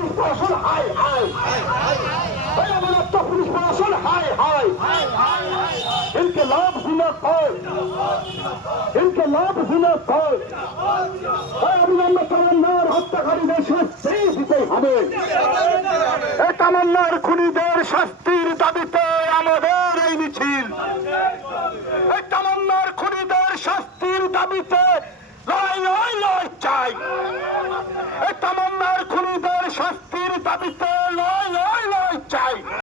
Police প্রশাসন high high, police প্রশাসন high high. ইনকিলাব জিন্দাবাদ, ইনকিলাব জিন্দাবাদ। অবিলম্বে তামান্নার হত্যাকারীদের শাস্তি দিতেই হবে। এই তামান্নার খুনিদের শাস্তির দাবিতে আমাদের এই মিছিল। এই তামান্নার খুনিদের শাস্তির দাবিতে লড়াই লড়াই লড়াই চাই। এই তামান্নার খুনিদের শাস্তির দাবিতে লড়াই লড়াই